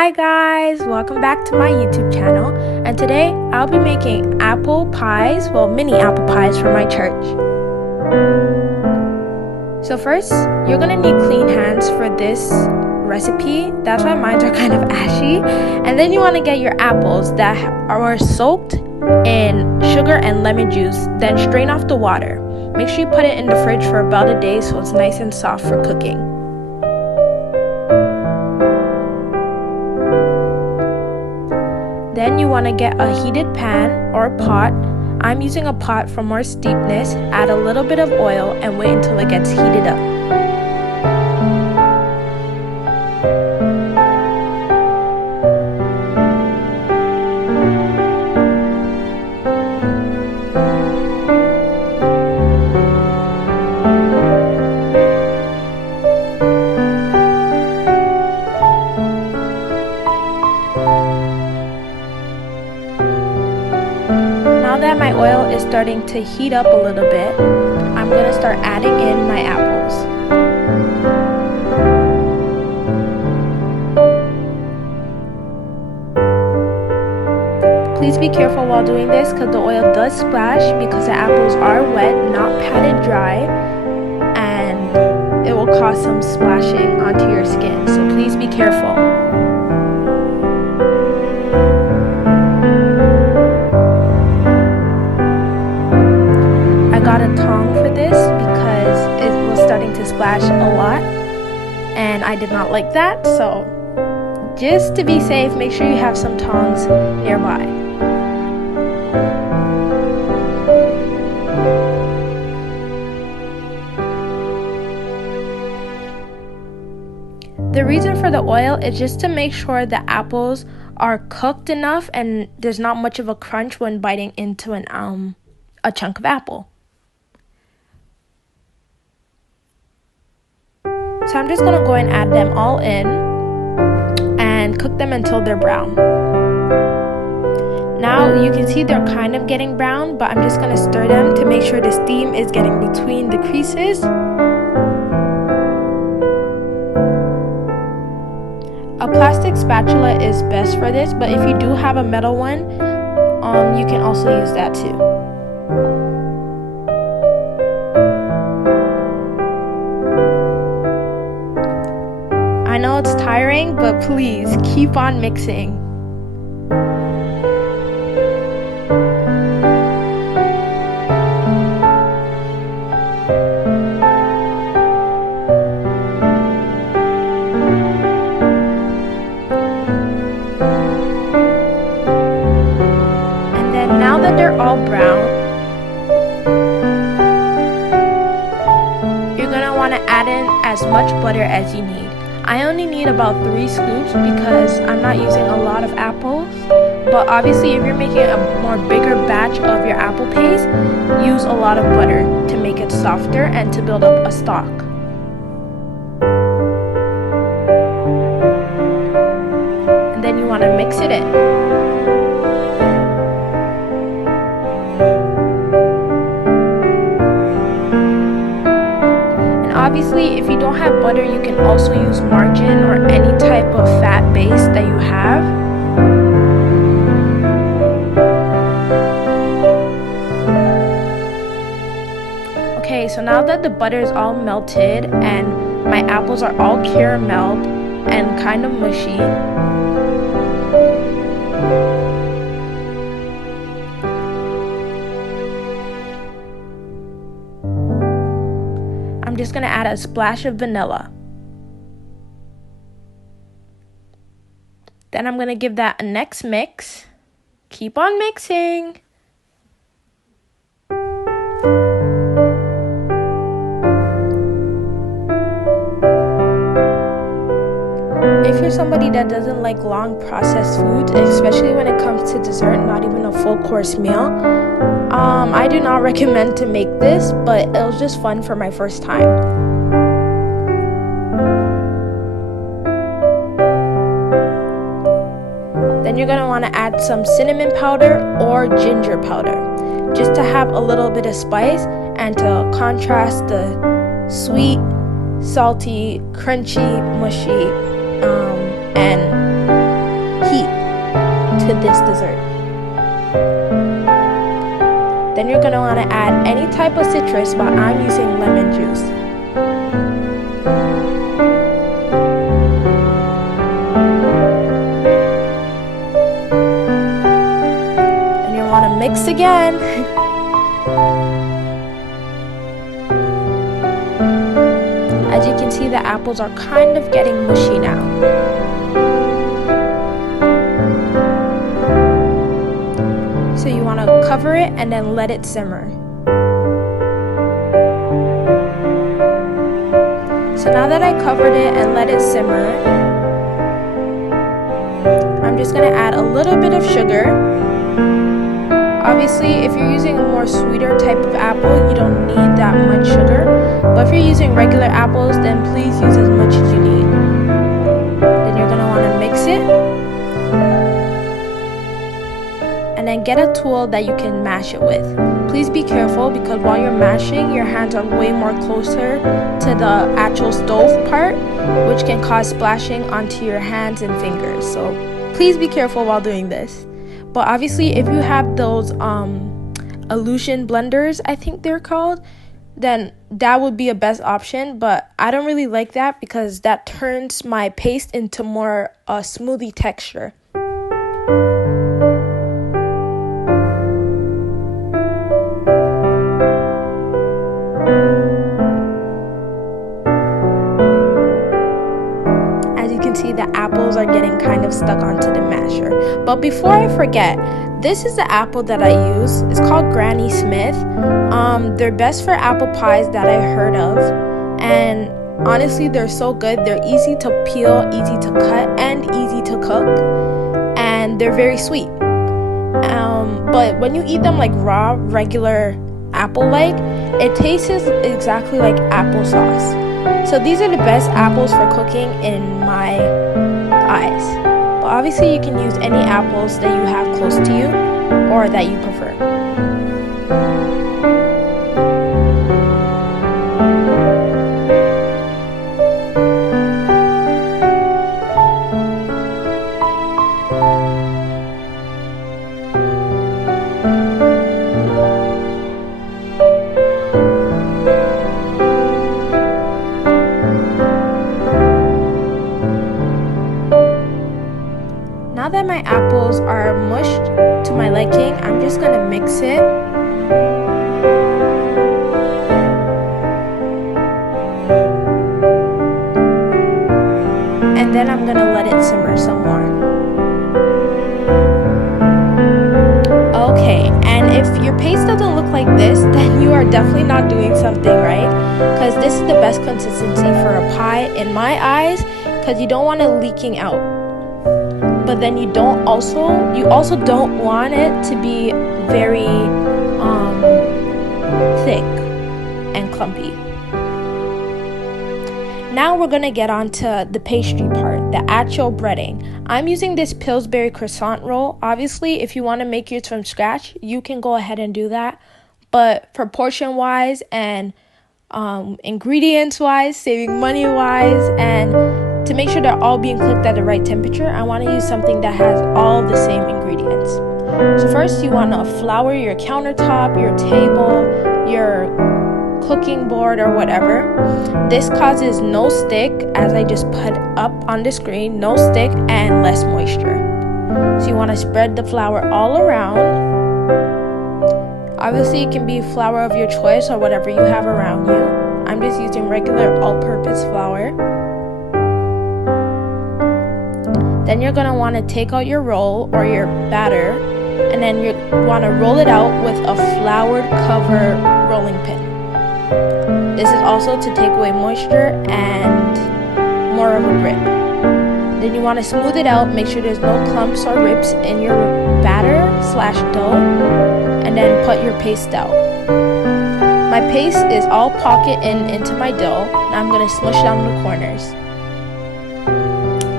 Hi guys, welcome back to my YouTube channel, and today I'll be making apple pies, mini apple pies for my church. So first, you're gonna need clean hands for this recipe. That's why mine are kind of ashy. And then you wanna get your apples that are soaked in sugar and lemon juice, then strain off the water. Make sure you put it in the fridge for about a day so it's nice and soft for cooking. Then you want to get a heated pan or pot. I'm using a pot for more steepness. Add a little bit of oil and wait until it gets heated up. Now that my oil is starting to heat up a little bit, I'm going to start adding in my apples. Please be careful while doing this because the oil does splash because the apples are wet, not patted dry, and it will cause some splashing onto your skin, so please be careful. I got a tong for this because it was starting to splash a lot and I did not like that, so just to be safe, make sure you have some tongs nearby. The reason for the oil is just to make sure the apples are cooked enough and there's not much of a crunch when biting into a chunk of apple. So I'm just going to go and add them all in and cook them until they're brown. Now you can see they're kind of getting brown, but I'm just going to stir them to make sure the steam is getting between the creases. A plastic spatula is best for this, but if you do have a metal one, you can also use that too. I know it's tiring, but please keep on mixing. And then now that they're all brown, you're gonna want to add in as much butter as you need. I only need about 3 scoops because I'm not using a lot of apples, but obviously if you're making a more bigger batch of your apple paste, use a lot of butter to make it softer and to build up a stock. And then you want to mix it in. Obviously, if you don't have butter, you can also use margarine or any type of fat base that you have. Okay, so now that the butter is all melted and my apples are all carameled and kind of mushy, I'm just going to add a splash of vanilla. Then I'm going to give that a next mix. Keep on mixing. If you're somebody that doesn't like long processed foods, especially when it comes to dessert, not even a full course meal, I do not recommend to make this, but it was just fun for my first time. Then you're going to want to add some cinnamon powder or ginger powder, just to have a little bit of spice and to contrast the sweet, salty, crunchy, mushy, and to this dessert. Then you're going to want to add any type of citrus, but I'm using lemon juice. And you want to mix again. As you can see, the apples are kind of getting mushy now. So you want to cover it and then let it simmer. So now that I covered it and let it simmer, I'm just going to add a little bit of sugar. Obviously, if you're using a more sweeter type of apple, you don't need that much sugar. But if you're using regular apples, then please use as much as you need. Then you're going to want to mix it. And then get a tool that you can mash it with. Please be careful because while you're mashing, your hands are way more closer to the actual stove part, which can cause splashing onto your hands and fingers. So please be careful while doing this. But obviously, if you have those illusion blenders, I think they're called, then that would be a best option. But I don't really like that because that turns my paste into more a smoothie texture. See, the apples are getting kind of stuck onto the masher. But before I forget, this is the apple that I use. It's called Granny Smith. They're best for apple pies that I heard of, and honestly, they're so good. They're easy to peel, easy to cut, and easy to cook, and they're very sweet. But when you eat them like raw, regular apple-like, it tastes exactly like applesauce. So these are the best apples for cooking in my eyes. But obviously you can use any apples that you have close to you or that you prefer. Now that my apples are mushed to my liking, I'm just going to mix it. And then I'm going to let it simmer some more. Okay, and if your paste doesn't look like this, then you are definitely not doing something right. Because this is the best consistency for a pie in my eyes, because you don't want it leaking out. But then you also don't want it to be very thick and clumpy. Now we're gonna get on to the pastry part, the actual breading. I'm using this Pillsbury croissant roll. Obviously, if you want to make yours from scratch, you can go ahead and do that. But for portion wise and ingredients wise, saving money wise, and to make sure they're all being cooked at the right temperature, I want to use something that has all the same ingredients. So first you want to flour your countertop, your table, your cooking board or whatever. This causes no stick, as I just put up on the screen, no stick and less moisture. So you want to spread the flour all around. Obviously it can be flour of your choice or whatever you have around you. I'm just using regular all-purpose flour. Then you're going to want to take out your roll or your batter, and then you want to roll it out with a floured cover rolling pin. This is also to take away moisture and more of a grip. Then you want to smooth it out, make sure there's no clumps or rips in your batter/dough, and then put your paste out. My paste is all pocket into my dough. Now I'm going to smush down the corners.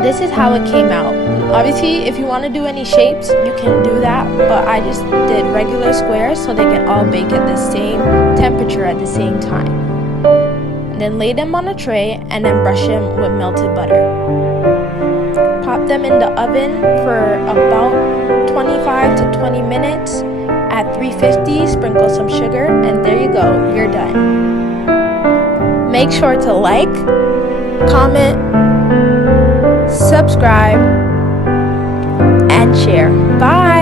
This is how it came out. Obviously, if you want to do any shapes, you can do that, but I just did regular squares so they can all bake at the same temperature at the same time. And then lay them on a tray and then brush them with melted butter. Pop them in the oven for about 25 to 20 minutes at 350. Sprinkle some sugar, and there you go, you're done. Make sure to like, comment, subscribe, and share. Bye.